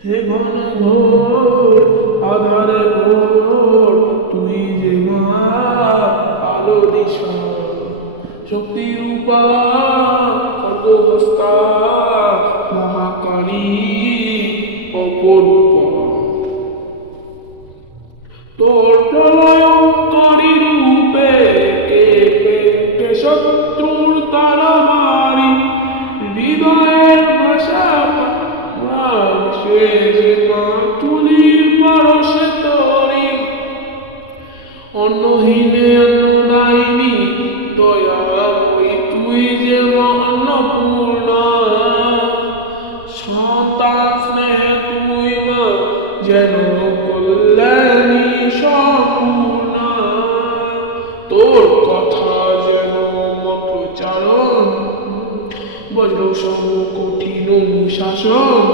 হে ঘন ঘোর আধারে ভোর, তুই যে মা আলো দিশা, শক্তি রূপা সর্ববস্থা, মহাকালী অপরূপা। তোর প্রলয়ঙ্করী রূপে কেঁপে শত্রুর তারাবাড়ি, হৃদয়ের ভাষা সে যে মা তুলির পরশে তরি, অন্নহীনে অন্নদায়িনী দয়াময়ী, তুই যে মা অন্নপূর্ণা, সন্তান স্নেহে তুই মা যেন কল্যাণী সম্পূর্ণা। তোর কথা যেন মন্ত্রচারণ, বজ্র সম কঠিন অনুশাসন,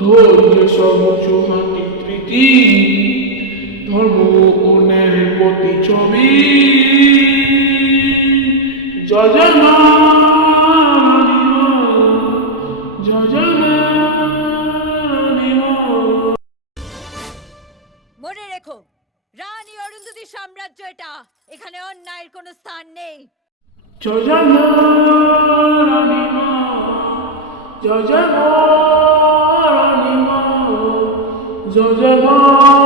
ধৈর্য সর্বোচ্চ হাতি প্রীতি, ধর্ম ও ন্যায়ের প্রতিচ্ছবি। জয় জয় মা, রানী মা, জয় জয় মা, রানী মা। মনে রেখো, রানী অরুন্ধতী সাম্রাজ্য এটা, এখানে অন্যায়ের কোনো স্থান নেই। জয় জয় মা, রানী মা, জয় জয় মা, রানী মা, জয় জয় মা।